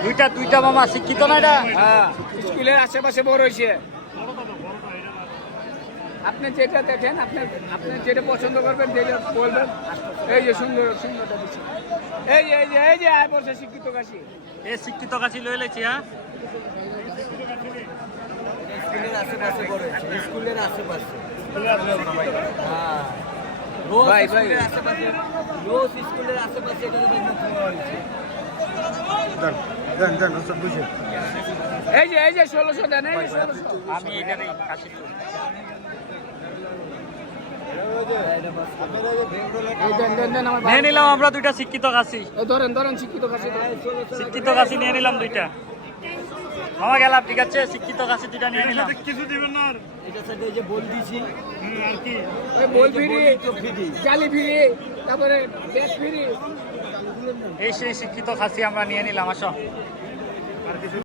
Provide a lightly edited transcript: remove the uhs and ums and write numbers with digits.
দুইটা মামা শিক্ষিত না এটা? হ্যাঁ, স্কুলের আশেপাশে বড় হয়েছে। আপনি যেটা দেখেন, আপনি যেটা পছন্দ করবেন, যেটা বলবেন। এই যে সুন্দরটা দিচ্ছে, এই যে আয় বলছে শিক্ষিত কাশি। এ শিক্ষিত কাছি লই লাইছি। হ্যাঁ, স্কুলের আশেপাশে বড় হয়েছে, স্কুলের আশেপাশে। হ্যাঁ, ভাই স্কুলের আশেপাশে, রোজ স্কুলের আশেপাশে এটা ভাই নতুন হয়েছে। এই যে 1600 দেন, এই যে 1600। আমি এটারই কাছি দেন আমার নিয়ে নিলাম আমরা দুইটা শিক্ষিত কাছি। ধরেন শিক্ষিত কাশি। শিক্ষিত কাছি নিয়ে নিলাম দুইটা। মামা গেলাম, ঠিক আছে, শিক্ষিত কাছি দুইটা নিয়ে নিলাম। কিছু দিবেন না? এটা সাথে এই যে বল দিছি, আর কি ওই বল ফ্রি, তো ফ্রি, জালি ফ্রি, তারপরে ব্যাট ফ্রি। এই সেই শিক্ষিত খাসি আমরা নিয়ে নিলাম। আসো।